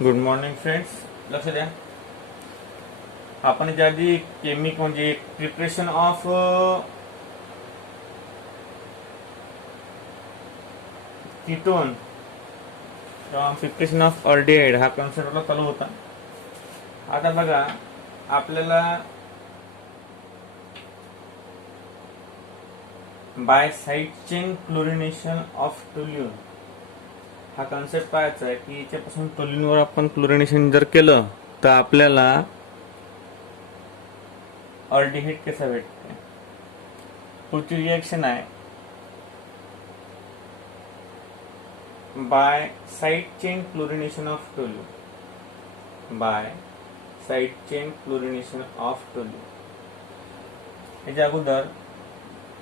Good morning friends. लक्ष द्या. आपण याच्या आधी केमिक म्हणजे प्रिपरेशन ऑफ कीटोन किंवा प्रिपरेशन ऑफ ऑल्डिहाइड हा कॉन्सेप्ट आपला चालू होता. आता बघा आपल्याला by side chain chlorination of toluene हा कॉन्सेप्ट पाहायचा आहे की याच्यापासून टोल्यूनवर आपण क्लोरिनेशन जर केलं तर आपल्याला ऑल्डिहाइड कसा भेटते. पुढची रिएक्शन आहे by side chain chlorination of toluene. By side chain chlorination of toluene याच्या अगोदर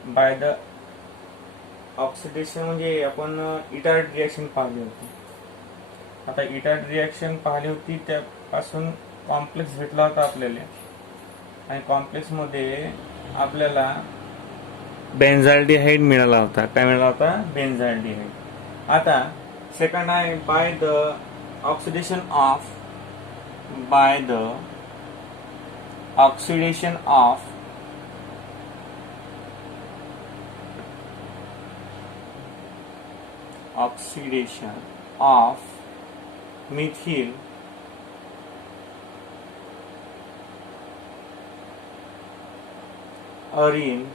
बाय द ऑक्सिडेशन म्हणजे आपण इटार्ड रिएक्शन पाहिली होती. आता इटार्ड रिएक्शन पाहिली होती त्यापासून कॉम्प्लेक्स भेटला होता आपल्याला आणि कॉम्प्लेक्स मध्ये आपल्याला बेन्झाल्डिहाइड मिळाला होता. काय मिळाला होता? बेन्झाल्डिहाइड. आता सेकंड आहे by the oxidation of oxidation of methyl arene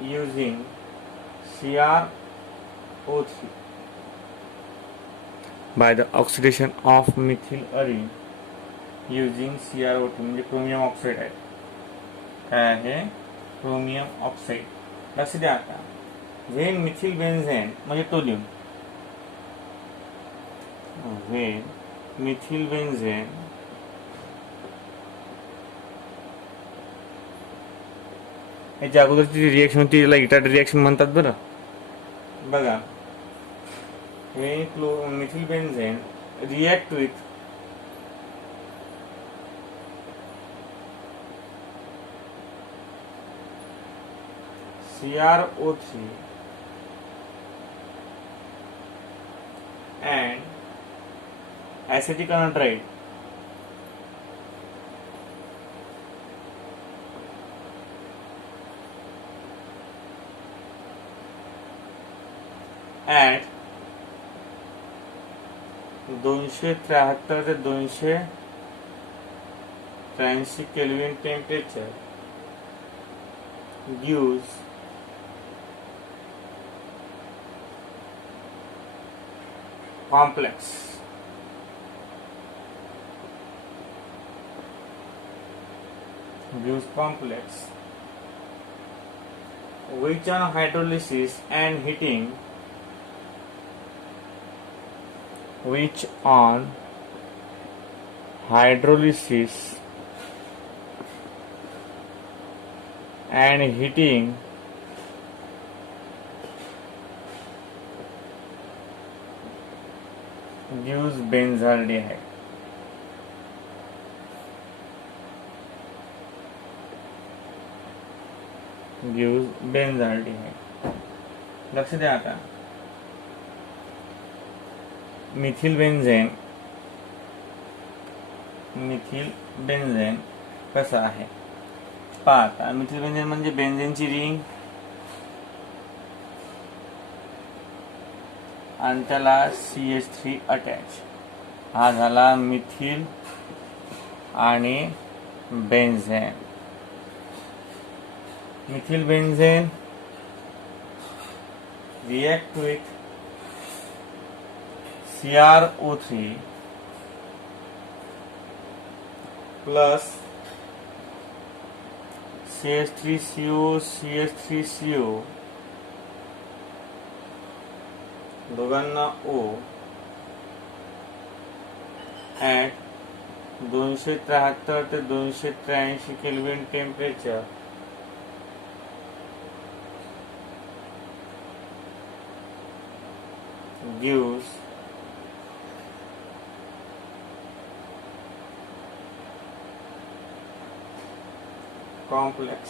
using CrO3. By the oxidation of methyl arene using CrO3 म्हणजे क्रोमियम ऑक्साईड आहे. काय आहे? Chromium oxide. लक्ष द्या. आता व्हेन मिथिल बेन्झेन म्हणजे टोल्यूम, व्हेन मिथिल बेन्झेन याच्या अगोदरची रिएक्शन होती त्याला इटार्ड रिएक्शन म्हणतात. बरं बघा when methyl benzene react with CrO3 and acetic anhydride at 273 ते 283 kelvin temperature gives complex which on hydrolysis and heating gives benzaldehyde. लक्ष द्या. आता मिथिल बेन्झेन कसं आहे पाहता. मिथिल बेन्झेन म्हणजे बेन्झेनची रिंग आणि त्याला CH3 अटॅच. हा झाला मिथिल आणि benzene. Methyl benzene react with CrO3 plus CH3CO दोघांना O at 273 ते 283 केल्विन टेम्परेचर gives complex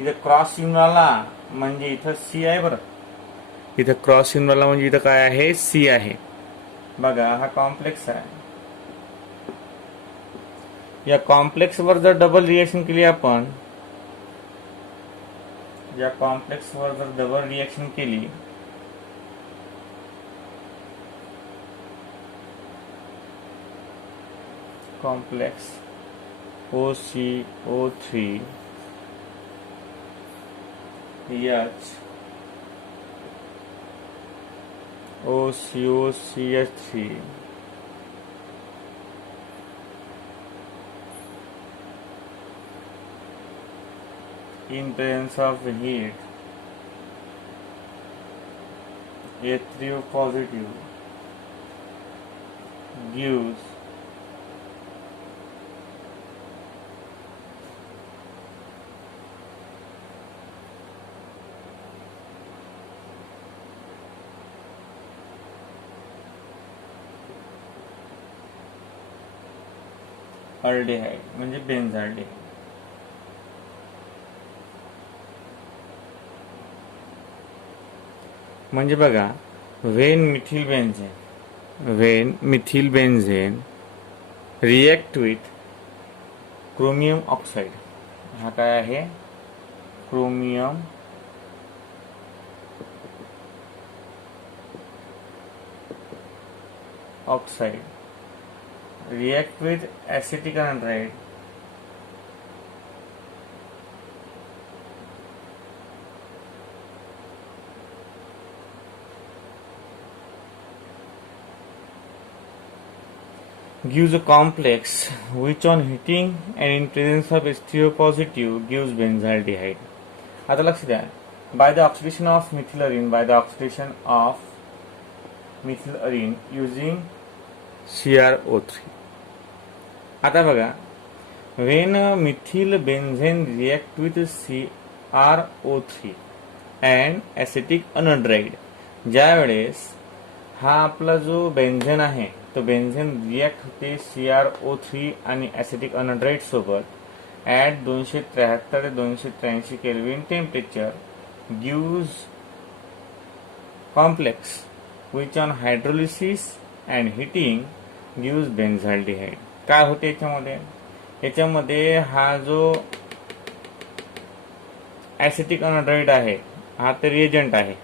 इथं क्रॉस चिन्ह आला म्हणजे इथं सी आहे बरं. इथं क्रॉस चिन्ह आला म्हणजे इथं काय आहे, सी आहे. बघा हा कॉम्प्लेक्स आहे. या कॉम्प्लेक्स वर जर डबल रिएक्शन केली आपण, या कॉम्प्लेक्स वर जर डबल रिएक्शन केली complex OCO3 H OCOCH3 in presence of heat H3O positive gives aldehyde म्हणजे बेन्झाल्डिहाइड. म्हणजे बघा, when methyl benzene react with chromium oxide, हा काय आहे, chromium oxide react with acetic anhydride gives a complex which on heating and in presence of H3O positive gives benzaldehyde. आता लक्ष द्या, by the oxidation of methylarine using CrO3. आता बघा, when methyl benzene react with CrO3 and acetic anhydride, ज्या वेळेस हा आपला जो बेन्झेन आहे तो बेन्झेन रिॲक्ट होते CrO3 आणि ॲसिटिक अनहायड्राइड सोबत ॲट 273 ते 283 kelvin temperature, gives complex which on hydrolysis and heating gives benzaldehyde. काय होते याच्यामध्ये हा जो ॲसिटिक अनहायड्राइड आहे हा तर रिएजंट आहे.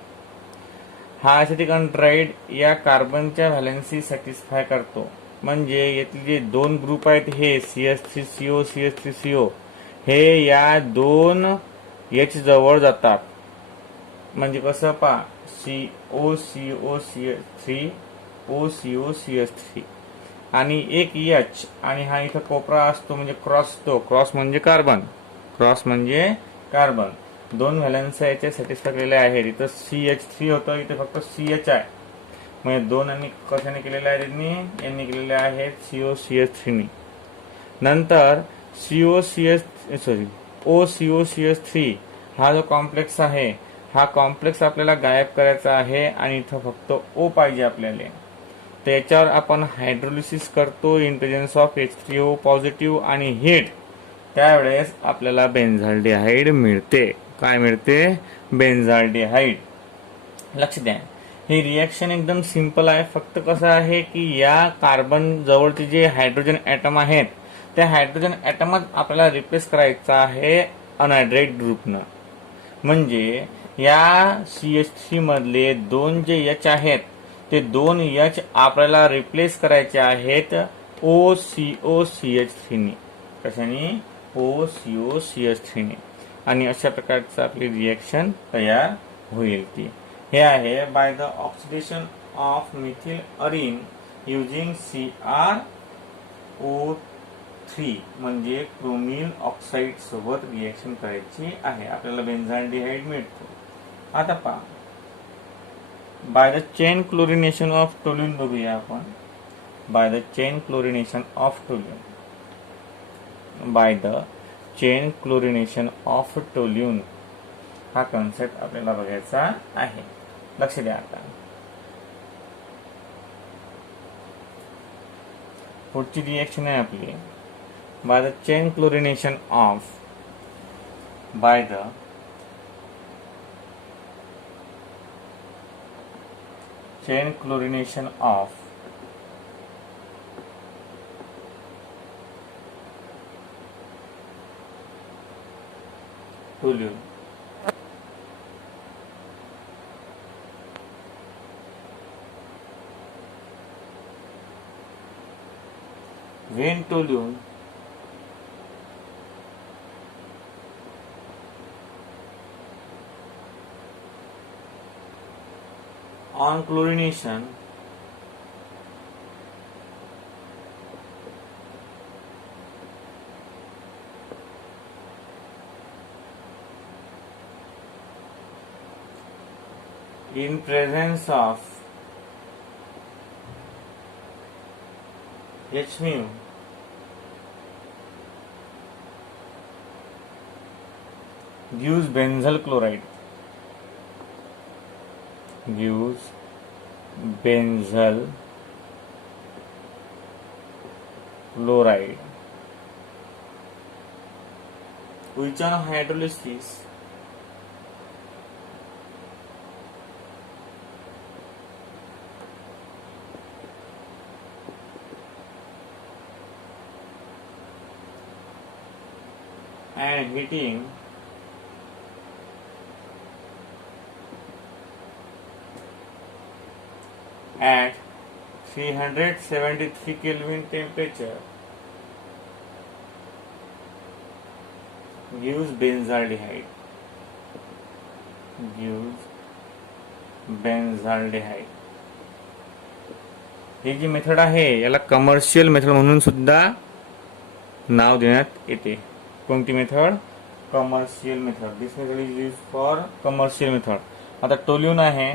हा ॲसिटिक अनहायड्राइड या कार्बनच्या व्हॅलेन्सी सॅटिस्फाय करतो. म्हणजे यातले जे दोन ग्रुप आहेत हे CH3CO CH3CO हे या दोन H जवळ जातात. म्हणजे कसं पहा, COCOCH3 OCOCH3 आणि एक H आणि हा इथं कोपरा असतो म्हणजे क्रॉस म्हणजे कार्बन. दोन व्हॅलेन्सी याचे सॅटिस्फाय केलेले आहेत. इथं CH3 होतं, इथे फक्त CH आहे. म्हणजे दोन आणि कशाने केलेले आहेत, यांनी केलेले आहेत COCH3 ने. नंतर OCOCH3 हा जो कॉम्प्लेक्स आहे हा कॉम्प्लेक्स आपल्याला गायब करायचा आहे आणि इथं फक्त O पाहिजे आपल्याला. त्याच्यावर आपण हायड्रोलिसिस करतो in presence of H3O positive आणि हीट. त्यावेळेस आपल्याला बेन्झाल्डिहाइड मिळते. काय मिळते, बेन्झाल्डिहाइड. लक्ष द्या, ही रिॲक्शन एकदम सिंपल आहे. फक्त कसं आहे की या कार्बन जवळचे जे हायड्रोजन ॲटम आहेत त्या हायड्रोजन ॲटमच आपल्याला रिप्लेस करायचा आहे अनहायड्राइड ग्रुपनं. म्हणजे या CH3 मधले दोन जे H आहेत ते दोन H आपल्याला रिप्लेस करायचे आहेत OCOCH3 ने. कशाने, OCOCH3 ने. आणि अशा प्रकारची आपली रिॲक्शन तयार होईल ती. हे आहे by the oxidation of methyl अरिन using CrO3 म्हणजे क्रोमिल ऑक्साइड सोबत रिॲक्शन करायची आहे. आपल्याला बेन्झाल्डिहाइड मिळतो. आता पहा, by the chain chlorination of toluene बघूया आपण. By the chain chlorination of toluene हा कन्सेप्ट आपल्याला बघायचा आहे. लक्ष द्या, आता पुढची रिएक्शन आहे आपली by the chain chlorination chain chlorination of toluene. When toluene on chlorination in presence of H mu gives benzyl chloride. Gives benzyl chloride. Which on hydrolysis and heating at 373 Kelvin temperature gives benzaldehyde. He G method आहे याला commercial method म्हणून सुद्धा नाव देण्यात येते. कोणती method? Commercial method. This method is use for commercial method. आता toluene आहे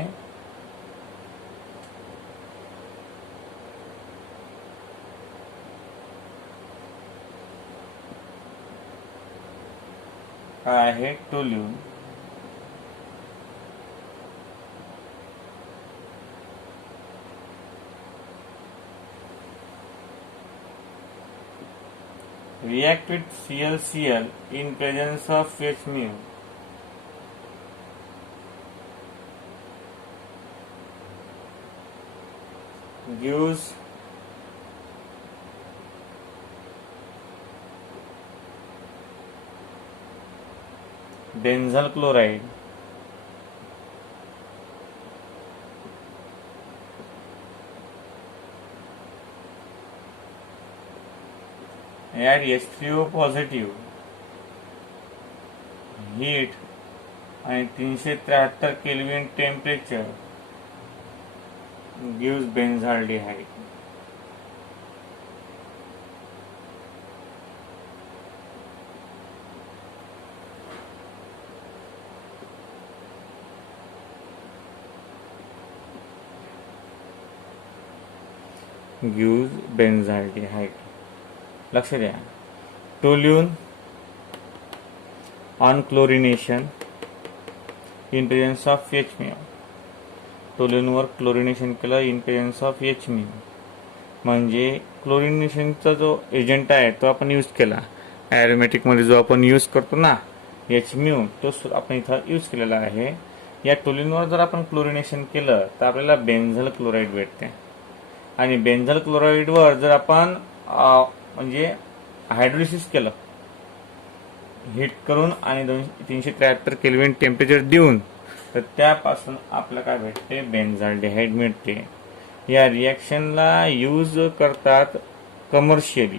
काय आहे toluene. react with ClCl in presence of H mu gives benzyl chloride. Add H3O positive, heat आणि 373 kelvin temperature gives benzaldehyde. gives benzaldehyde. लक्ष द्या. Toluene on chlorination in presence of H mu. टोल्यूनवर chlorination केलं in presence of H mu म्हणजे क्लोरिनेशनचा जो agent आहे तो आपण यूज केला. ॲरोमॅटिक मध्ये जो आपण यूज करतो ना एच म्यू तो आपण इथं यूज केलेला आहे. या टोल्यूनवर जर आपण क्लोरिनेशन केलं तर आपल्याला बेन्झल क्लोराईड भेटते. आणि बेन्झल क्लोराईडवर जर आपण म्हणजे हायड्रोलिसिस केलं हीट करून आणि 373 केल्विन टेम्परेचर देऊन तर त्यापासून आपल्याला काय भेटते? बेन्झाल्डेहाइड मिळते. या रिॲक्शनला यूज करतात कमर्शियली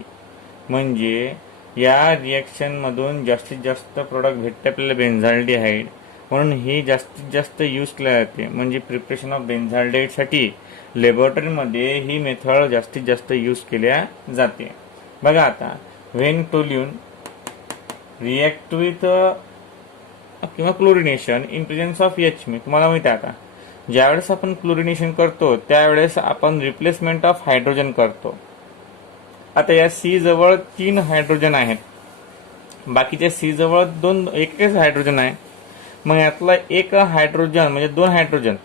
म्हणजे या रिॲक्शन मधून जास्तीत जास्त प्रोडक्ट भेटते आपल्याला बेन्झाल्डेहाइड म्हणून ही जास्तीत जास्त यूज केली जाते. म्हणजे प्रिपरेशन ऑफ बेन्झाल्डेहाइड साठी लॅबोरेटरीमध्ये ही मेथड जास्तीत जास्त यूज केल्या जाते. बघा आता व्हेन टोल्यून रिएक्ट विथ किंवा chlorination in presence of H mu. तुम्हाला माहिती आहे आता ज्यावेळेस आपण क्लोरिनेशन करतो त्यावेळेस आपण रिप्लेसमेंट ऑफ हायड्रोजन करतो. आता या सी जवळ 3 हायड्रोजन आहेत, बाकीच्या सी जवळ एकच हायड्रोजन आहे. मग यातला एक हायड्रोजन म्हणजे 2 हायड्रोजन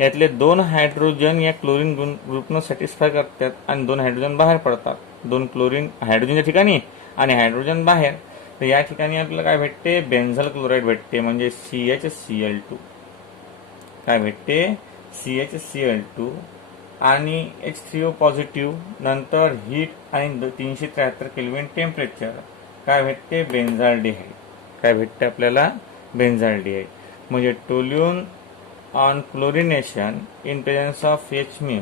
यातले 2 हायड्रोजन या क्लोरीन ग्रुपनं सॅटिस्फाय करतात आणि 2 हायड्रोजन बाहेर पडतात. 2 क्लोरीन हायड्रोजनच्या ठिकाणी आणि हायड्रोजन बाहेर. तर या ठिकाणी आपल्याला काय भेटते? बेन्झल क्लोराईड भेटते म्हणजे CHCl2. काय भेटते? CHCl2 आणि H3O पॉझिटिव्ह, नंतर हीट आणि 373 केल्विन टेम्परेचर, काय भेटते? बेन्झाल्डिहाइड. काय भेटते आपल्याला? बेन्झाल्डिहाइड. म्हणजे toluene on chlorination in presence of HMu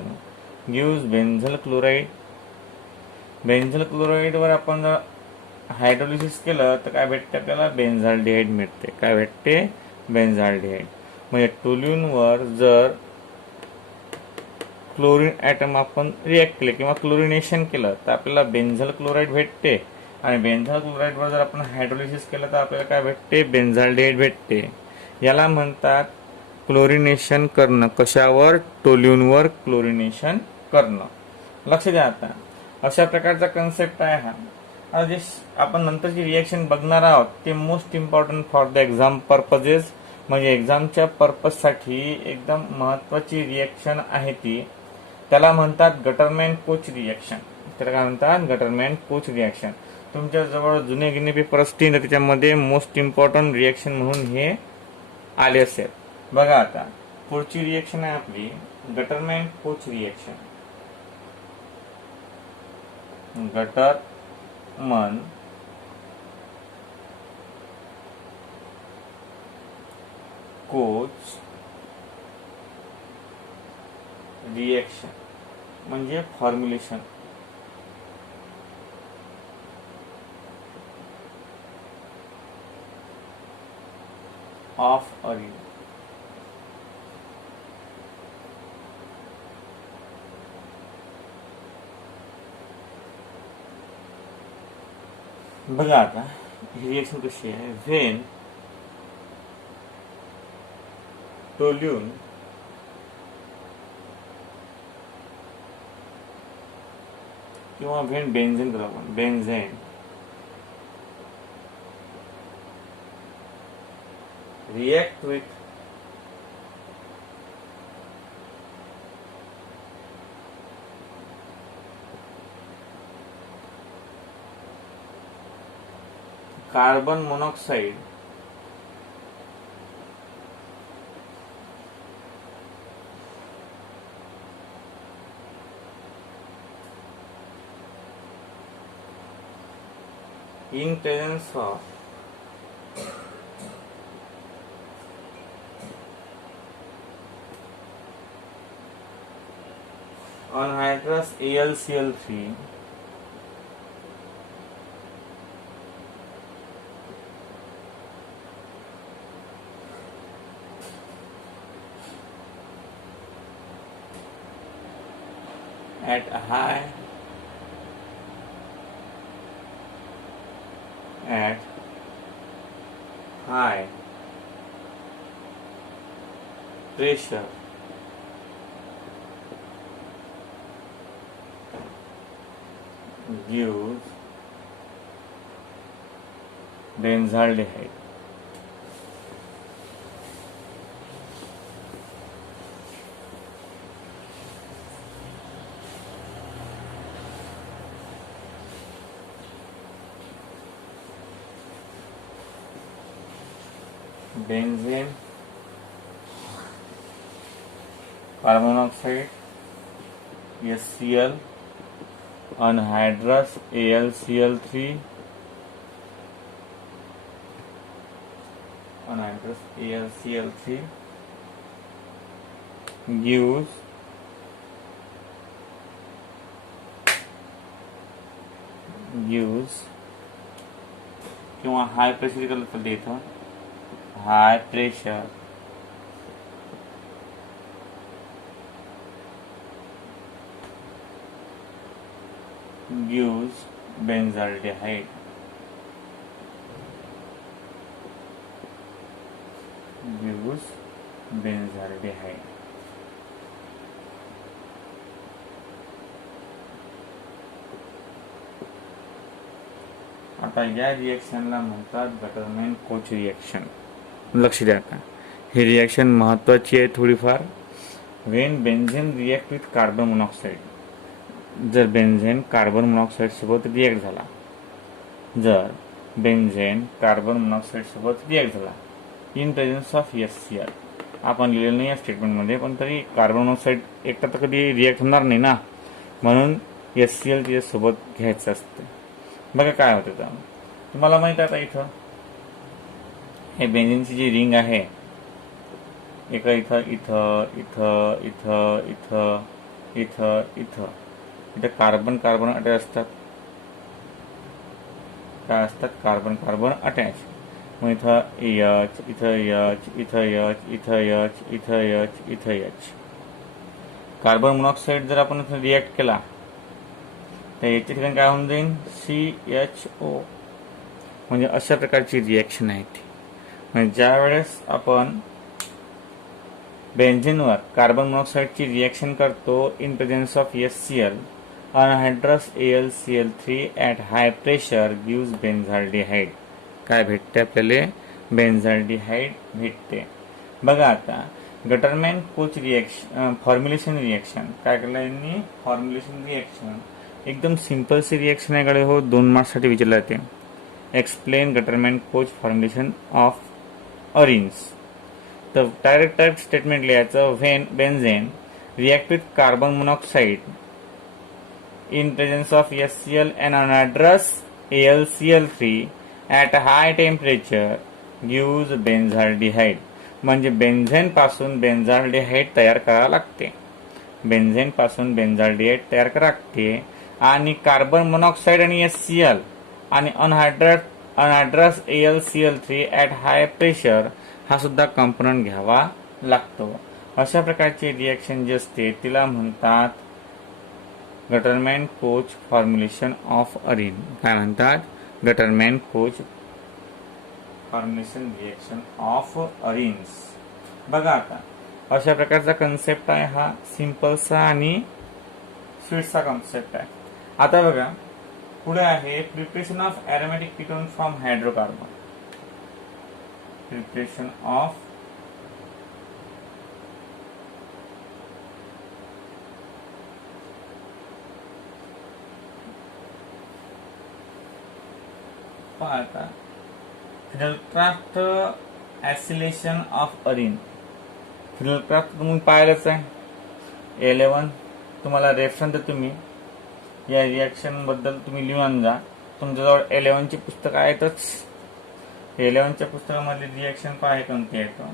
gives benzal chloride. Benzal क्लोराईडवर आपण जर हायड्रोलिसिस केलं तर काय भेटते आपल्याला? बेन्झाल्डिहाइड मिळते. काय भेटते? बेन्झाल्डिहाइड. म्हणजे टोल्यूनवर जर क्लोरीन ॲटम आपण रिॲक्ट केले किंवा क्लोरिनेशन केलं तर आपल्याला बेन्झल क्लोराईड भेटते. आणि बेन्झल क्लोराईडवर जर आपण हायड्रोलिसिस केलं तर आपल्याला काय भेटते? बेन्झाल्डिहाइड भेटते. याला म्हणतात क्लोरिनेशन करणं. कशावर? टोल्यूनवर क्लोरिनेशन करणं. लक्ष द्या. आता अशा प्रकारचा कन्सेप्ट आहे हा. आता जे आपण नंतरची रिॲक्शन बघणार आहोत ते most important for the exam purposes, म्हणजे एक्झामच्या पर्पजसाठी एकदम महत्वाची रिॲक्शन आहे ती. त्याला म्हणतात गटरमॅन कोच रिॲक्शन. त्याला काय म्हणतात? गटरमॅन कोच रिॲक्शन. तुमच्या जवळ जुने गिने पेपर असतील तर त्याच्यामध्ये मोस्ट इम्पॉर्टंट रिॲक्शन म्हणून हे आले असेल. बघा आता पुढची रिॲक्शन आहे आपली गटरमॅन कोच रिॲक्शन. गटरमन कोच रिॲक्शन म्हणजे फॉर्म्युलेशन ऑफ अरिन. बघा आता ही रिॲक्शन कशी आहे. व्हेन टोल्यून किंवा व्हेन बेन्झेन करू आपण. बेन्झेन react with carbon monoxide in presence of anhydrous AlCl3 at high pressure gives benzaldehyde. Benzene, carbon monoxide, HCl, anhydrous AlCl3, gives किंवा high pressure केलं इथं हाय प्रेशर gives benzaldehyde. आता या रिएक्शनला म्हणतात गटरमॅन कोच रिएक्शन. लक्ष द्या. आता ही रिएक्शन महत्वाची आहे थोडीफार. When benzene react with carbon monoxide. जर बेन्झेन कार्बन मोनॉक्साईड सोबत रिएक्ट झाला, इन प्रेझेन्स ऑफ HCl आपण लिहिलेलं नाही या स्टेटमेंटमध्ये, पण तरी कार्बन मोनॉक्साईड एकटा तर कधी रिॲक्ट होणार नाही ना, म्हणून HCl तिच्यासोबत घ्यायचं असतं. बघा काय होतं तर तुम्हाला माहित आहे आता इथं हे बेन्झीनची जी रिंग आहे, एका इथं इथं इथं इथं इथं इथं इथं इथं कार्बन कार्बन अटॅच असतात. काय असतात? Carbon carbon attach. मग इथं H, इथं H, इथं H, इथं H, इथं H, इथं H. कार्बन मोनॉक्साईड जर आपण इथं रिॲक्ट केला तर याच्या ठिकाणी काय होऊन जाईल? CHO. म्हणजे अशा प्रकारची रिॲक्शन आहे ती. म्हणजे ज्या वेळेस आपण बेन्झीनवर कार्बन मोनॉक्साईडची रिॲक्शन करतो in presence of HCl, anhydrous AlCl3 at high pressure gives benzaldehyde. काय भेटते आपल्याला? बेन्झाल्डिहाइड भेटते. बघा आता Gattermann Koch reaction, formulation reaction काय केलं यांनी? फॉर्म्युलेशन रिॲक्शन एकदम सिंपलची रिॲक्शन आहे कडे हो, 2 मार्क्ससाठी विचारलं जाते. Explain Gattermann Koch formulation of arenes. तर डायरेक्ट स्टेटमेंट लिहायचं, when benzene react with carbon monoxide in presence of HCl and anhydrous AlCl3 at high temperature gives benzaldehyde. म्हणजे बेन्झेन पासून बेन्झाल्डिहाइड तयार करावं लागते. बेन्झेन पासून बेन्झाल्डिहाइड तयार करावं लागते आणि कार्बन मोनॉक्साईड आणि HCl आणि अनहायड्रस AlCl3 ॲट हाय प्रेशर हा सुद्धा कंपोनंट घ्यावा लागतो. अशा प्रकारची रिॲक्शन जी असते तिला म्हणतात गटरमॅन कोच फॉर्म्युलेशन ऑफ अरिन. काय म्हणतात? गटरमॅन Koch formulation reaction of arenes. बघा आता अशा प्रकारचा कन्सेप्ट आहे हा, सिंपलचा आणि स्वीटचा कन्सेप्ट आहे. आता बघा पुढे आहे preparation of aromatic ketone from hydrocarbon. Preparation of आता फिनलक्राफ्ट ॲसिलेशन ऑफ अरिन. फिनलक्राफ्ट तुम्ही पाहिलंच आहे. 11 तुम्हाला रेफरन्स देतो मी, या रिॲक्शन बद्दल तुम्ही लिहून जा. तुमच्याजवळ 11ची पुस्तक आहेतच. 11च्या पुस्तकामधली रिॲक्शन काय कोणती आहे तो?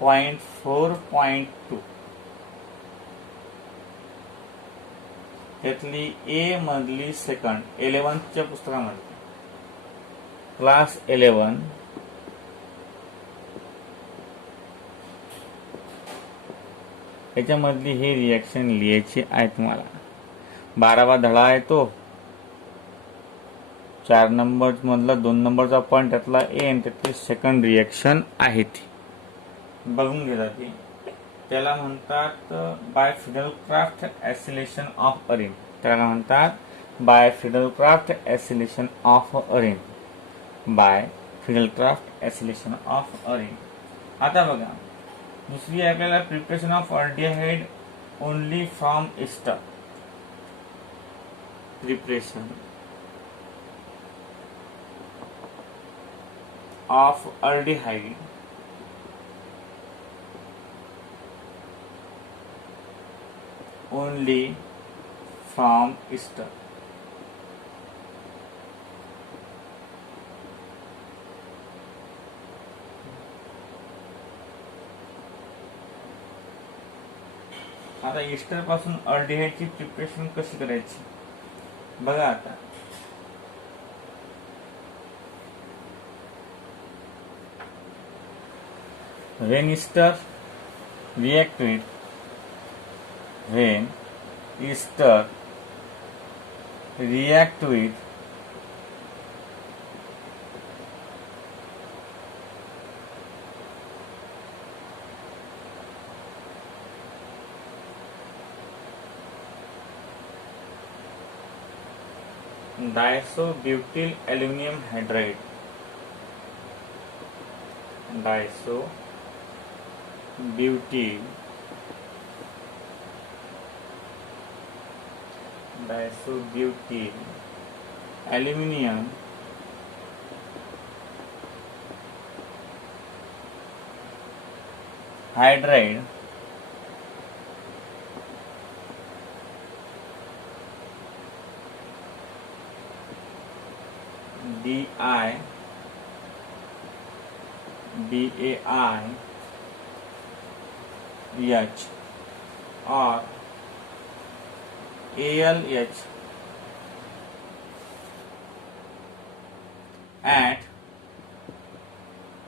.4.2 त्यातली ए मधली सेकंड 11च्या पुस्तकामध्ये क्लास 11 याच्यामधली ही रिॲक्शन लिहायची आहे तुम्हाला. 12वा धडा आहे तो. 4 नंबर मधला 2 नंबरचा पॉईंट त्यातला ए आणि त्यातली सेकंड रिॲक्शन आहे ती बघून घे जाते. त्याला म्हणतात by Friedel Crafts acylation of arene. त्याला म्हणतात by Friedel Crafts acylation of arene. By Friedel Crafts acylation of arene. आता बघा दुसरी आपल्याला preparation of aldehyde only from ester. प्रिपरेशन ऑफ अल्डिहाइड only from ester. आता एस्टर पासून अल्डिहाइडची प्रिपरेशन कशी करायची बघा. आता when ester react with when ester react with diisobutyl aluminum hydride. Diisobutyl aluminium hydride DI DAI H और ALH at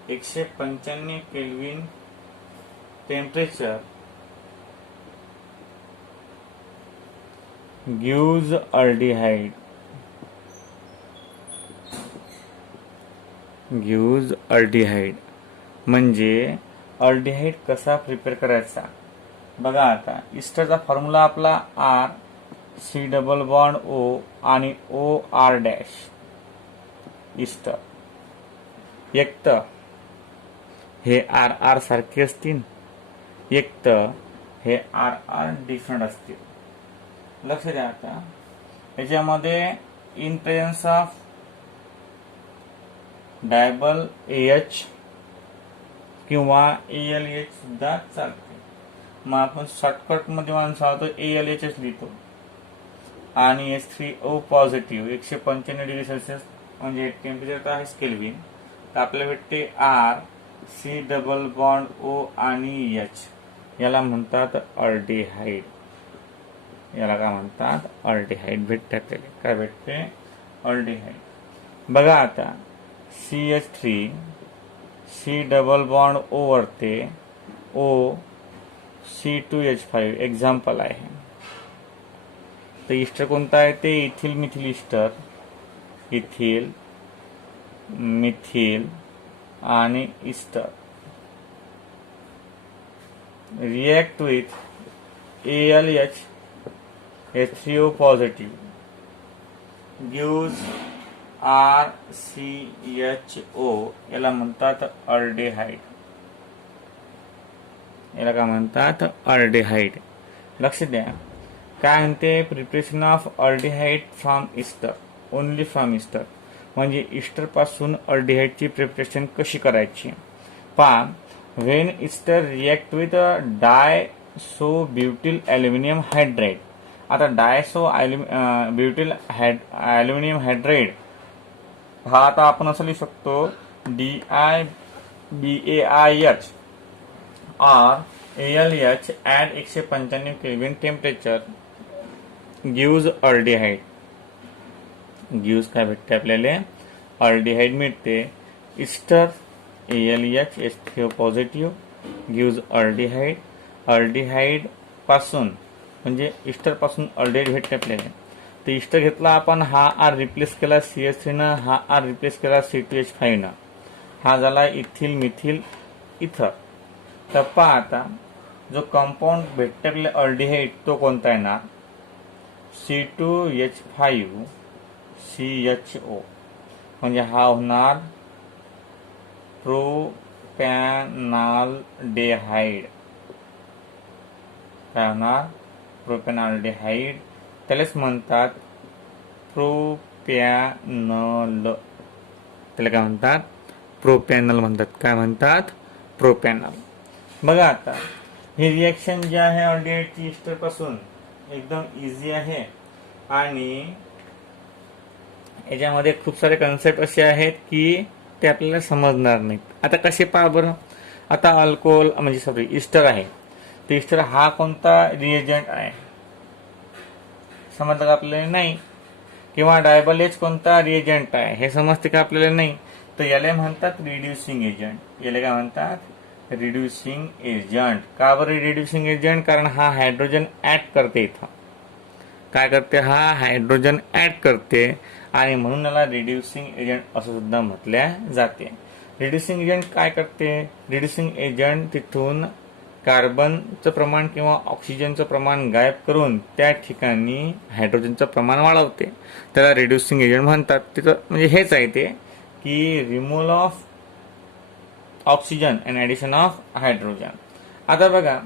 195 kelvin temperature gives aldehyde म्हणजे अल्डिहाइड कसा प्रिपेअर करायचा बघा. आता इस्टरचा फॉर्म्युला आपला R C double bond O आणि OR dash. Ester एक तर हे RR सारखे असतील, एक तर हे RR डिफरंट असतील. लक्ष द्या. आता याच्यामध्ये in presence of dyeable AH किंवा ALH सुद्धा चालते. मग आपण शॉर्टकट मध्ये माणसा होतो ALHच लिहितो. आणि H3O पॉझिटिव्ह 195 डिग्री सेल्सिअस म्हणजे टेम्परेचर आहे केल्विन. तर आपल्याला भेटते R C double bond O आणि H. याला म्हणतात अल्डिहाइड. याला काय म्हणतात अल्डिहाइड भेटते आपल्याला. काय भेटते अल्डिहाइड. बघा आता CH3 C double bond O वरते O C2H5 एक्झाम्पल आहे. तर इस्टर कोणता आहे ते ethyl methyl ester. Ethyl methyl आणि ester react with ALH H3O positive gives RCHO. याला म्हणतात अल्डिहाइड. याला काय म्हणतात अल्डिहाइड. लक्ष द्या. काय म्हणते preparation of aldehyde from ester. Only from ester म्हणजे इस्टर पासून अल्डिहाइडची प्रिपरेशन कशी करायची पहा. When ester react with diisobutyl aluminium hydride. आता ब्युटिल ॲल्युमिनियम हायड्राइड हा आता आपण असं लिहू शकतो DIBAIH or ALH at 195 kelvin temperature gives aldehyde. Gives काय भेटते आपल्याला अल्डिहाइड मिळते. Ester ALH H3O positive gives aldehyde. Aldehyde पासून म्हणजे इस्टर पासून अल्डिहाइड भेटते आपल्याला. तर इस्टर घेतला आपण, हा R रिप्लेस केला CH3 न, हा R रिप्लेस केला C2H5 न. हा झाला इथिल मिथिल इथर. तर पहा आता जो कंपाऊंड भेटते आपल्याला अल्डिहाइड तो कोणता येणार C2H5 CHO म्हणजे हा होणार प्रोपॅनॉल्डिहाइड. काय होणार प्रोपॅनॉल्डिहाइड. त्यालाच म्हणतात प्रोपॅनल. त्याला काय म्हणतात प्रोपॅनल म्हणतात. काय म्हणतात प्रोपॅनल. बघा आता ही रिएक्शन जी आहे अल्डिहाइडची इस्टर पासून एकदम इझी आहे आणि याच्यामध्ये खूप सारे कन्सेप्ट असे आहेत की ते आपल्याला समजणार नाहीत. आता कसे पहा बरं. आता अल्कोहोल म्हणजे सॉरी इस्टर आहे. तर इस्टर हा कोणता रिएजंट आहे समजलं का आपल्याला नाही. किंवा डायबल एच कोणता रिएजंट आहे हे समजते का आपल्याला नाही. तर याला म्हणतात रिड्युसिंग एजंट. याला काय म्हणतात रिड्युसिंग एजंट. का बरं रिड्युसिंग एजंट कारण हा हायड्रोजन ऍड करते. इथं काय करते हा हायड्रोजन ऍड करते आणि म्हणून याला रिड्युसिंग एजंट असं सुद्धा म्हटल्या जाते. रिड्युसिंग एजंट काय करते. रिड्युसिंग एजंट तिथून कार्बनचं प्रमाण किंवा ऑक्सिजनचं प्रमाण गायब करून त्या ठिकाणी हायड्रोजनचं प्रमाण वाढवते. त्याला रिड्युसिंग एजंट म्हणतात. तिथं म्हणजे हेच आहे ते की removal of oxygen and addition of hydrogen. आता बघा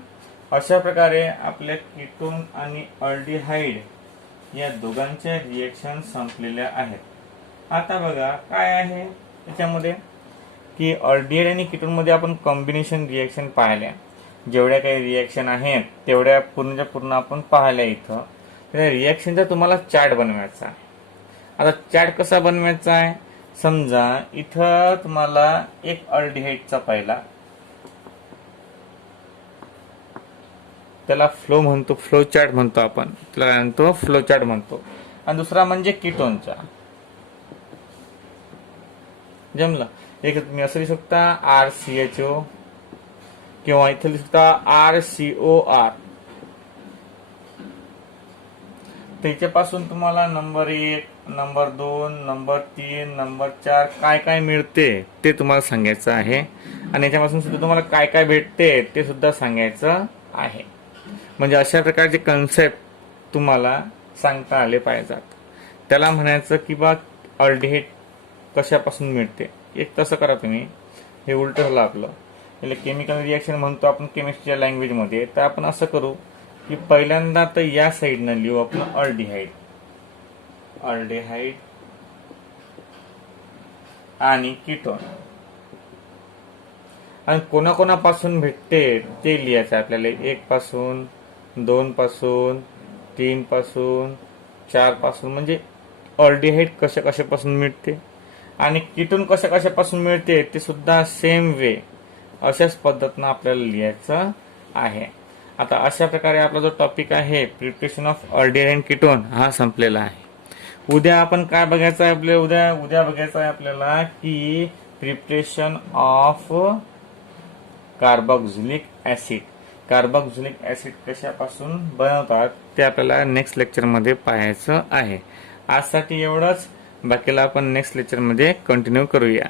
अशा प्रकारे आपल्या कीटोन आणि अल्डिहाइड या दोघांच्या रिएक्शन संपलेल्या आहेत। आता बघा काय आहे त्याच्यामध्ये की अल्डिहाइड आणि कीटोन मध्ये आपण कॉम्बिनेशन रिएक्शन पाहिल्या, जेवढ्या काही रिएक्शन आहेत तेवढ्या पूर्णच्या पूर्ण आपण पाहिल्या इथं। त्या रिएक्शनचा तुम्हाला चार्ट बनवायचा आहे। आता चार्ट कसा बनवायचा आहे, समजा इथं तुम्हाला एक अल्डिहाइडचा पहिला, त्याला फ्लो म्हणतो, फ्लो चार्ट म्हणतो आपण, त्याला म्हणतो फ्लो चार्ट म्हणतो। आणि दुसरा म्हणजे कीटोनचा, जमलं। एक तुम्ही असं लिहू शकता RCHO किंवा इथे लिहू शकता RCOR। त्याच्यापासून तुम्हाला नंबर 1, नंबर 2, नंबर 3, नंबर 4 काय काय मिळते ते तुम्हाला सांगायचं आहे। आणि याच्यापासून सुद्धा तुम्हाला काय काय भेटते ते सुद्धा सांगायचं आहे। म्हणजे अशा प्रकारचे कन्सेप्ट तुम्हाला सांगता आले पाहिजेत। त्याला म्हणायचं की बा अल्डिहाइड कशापासून मिळते। एक तसं करा तुम्ही, हे उलट झालं आपलं, એટલે केमिकल रिएक्शन म्हणतो आपण केमिस्ट्रीच्या लँग्वेज मध्ये। तर आपण असं करू की पहिल्यांदा तर या साईडनं लिहू आपण अल्डिहाइड, अल्डिहाइड आणि कीटोन, आणि कोणाकोणापासून भेटते ते लिहायचं आपल्याला। 1 पासून, 2 पासून, 3 पासून, 4 पासून, म्हणजे अल्डिहाइड कशापासून मिळते आणि कीटोन कशापासून मिळते ते सुद्धा सेम वे अशाच पद्धतीने आपल्याला लिहायचं आहे। आता अशा प्रकारे आपला जो टॉपिक आहे preparation of aldehyde and ketone हा संपलेला आहे। उद्या आपण काय बघायचं आहे आपल्याला, उद्या बघायचं आहे आपल्याला की preparation of carboxylic acid, carboxylic acid कशापासून बनवतात ते आपल्याला नेक्स्ट लेक्चर मध्ये पाहायचं आहे। आजसाठी एवढंच, बाकीला आपण नेक्स्ट लेक्चर मध्ये कंटिन्यू करूया।